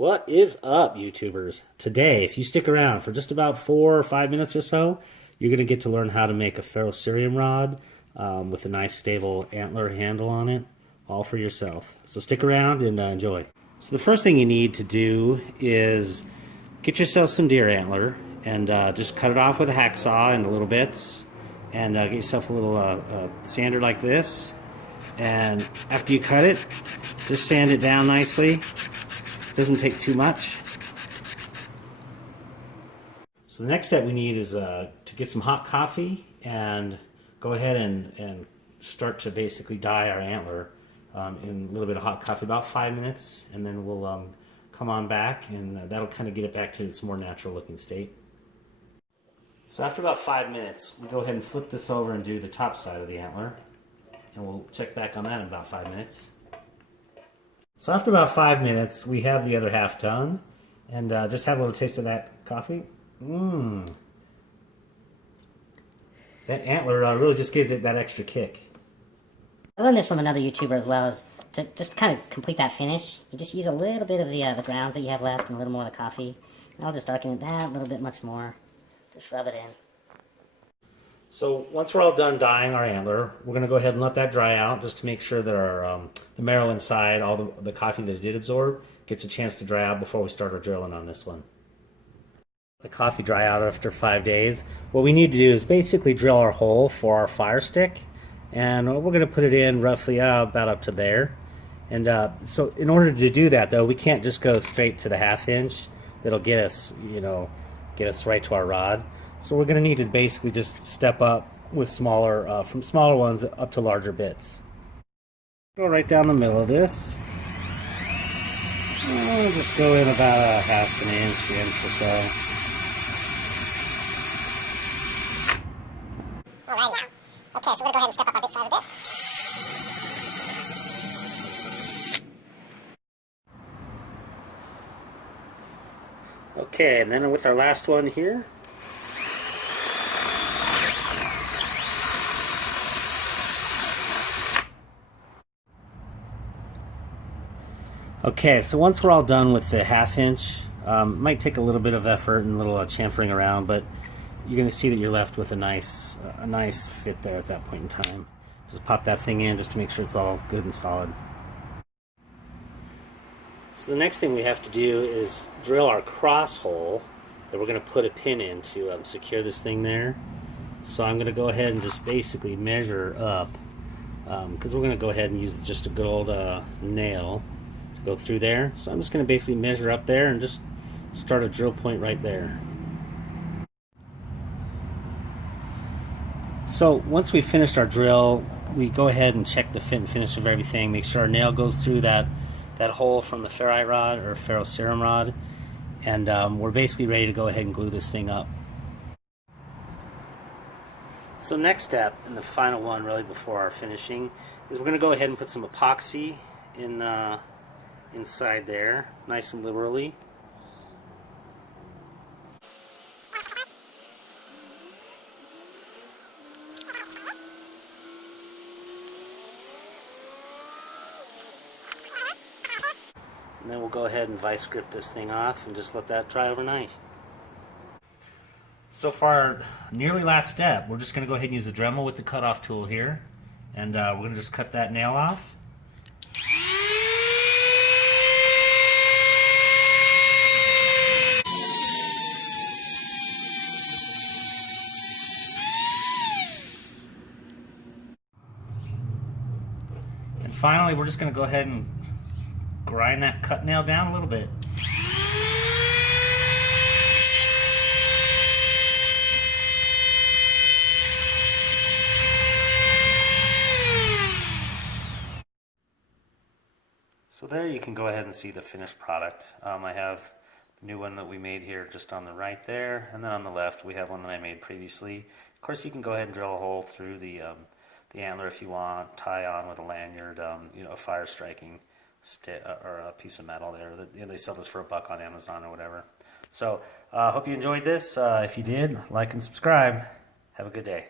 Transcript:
What is up, YouTubers? Today, if you stick around for just about 4 or 5 minutes or so, you're going to get to learn how to make a ferrocerium rod with a nice stable antler handle on it, all for yourself. So stick around and enjoy. So the first thing you need to do is get yourself some deer antler and just cut it off with a hacksaw into little bits, and get yourself a little sander like this. And after you cut it, just sand it down nicely. Doesn't take too much. So the next step we need is to get some hot coffee and go ahead and start to basically dye our antler in a little bit of hot coffee, about 5 minutes, and then we'll come on back, and that'll kind of get it back to its more natural looking state. So after about 5 minutes, we go ahead and flip this over and do the top side of the antler, and we'll check back on that in about 5 minutes. So after about 5 minutes, we have the other half done, and just have a little taste of that coffee. That antler really just gives it that extra kick. I learned this from another YouTuber as well, is to just kind of complete that finish. You just use a little bit of the grounds that you have left and a little more of the coffee. And I'll just darken it that a little bit much more. Just rub it in. So once we're all done dyeing our antler, we're going to go ahead and let that dry out just to make sure that our the marrow inside, all the coffee that it did absorb, gets a chance to dry out before we start our drilling on this one. The coffee dry out after 5 days. What we need to do is basically drill our hole for our Firestick, and we're going to put it in roughly about up to there. And so in order to do that, though, we can't just go straight to the 1/2 inch. That'll get us, get us right to our rod. So we're going to need to basically just step up with smaller, from smaller ones up to larger bits. Go right down the middle of this. We'll just go in about a 1/2 inch or so. Alrighty. Okay, so we're going to go ahead and step up our bit size a bit. Okay, and then with our last one here. Okay, so once we're all done with the 1/2 inch, might take a little bit of effort and a little chamfering around, but you're going to see that you're left with a nice fit there at that point in time. Just pop that thing in just to make sure it's all good and solid. So the next thing we have to do is drill our cross hole that we're going to put a pin in to secure this thing there. So I'm going to go ahead and just basically measure up, because we're going to go ahead and use just a good old nail to go through there. So I'm just going to basically measure up there and just start a drill point right there. So once we've finished our drill, we go ahead and check the fit and finish of everything, make sure our nail goes through that hole from the ferrite rod or ferrocerium rod, and we're basically ready to go ahead and glue this thing up. So next step, and the final one really before our finishing, is we're going to go ahead and put some epoxy in inside there, nice and liberally. And then we'll go ahead and vice grip this thing off and just let that dry overnight. So for our nearly last step, we're just going to go ahead and use the Dremel with the cutoff tool here, and we're going to just cut that nail off. And finally, we're just going to go ahead and grind that cut nail down a little bit. So there you can go ahead and see the finished product. I have the new one that we made here just on the right there, and then on the left we have one that I made previously. Of course, you can go ahead and drill a hole through the antler if you want, tie on with a lanyard, a fire striking stick or a piece of metal there. They sell this for $1 on Amazon or whatever. So hope you enjoyed this. If you did, like and subscribe. Have a good day.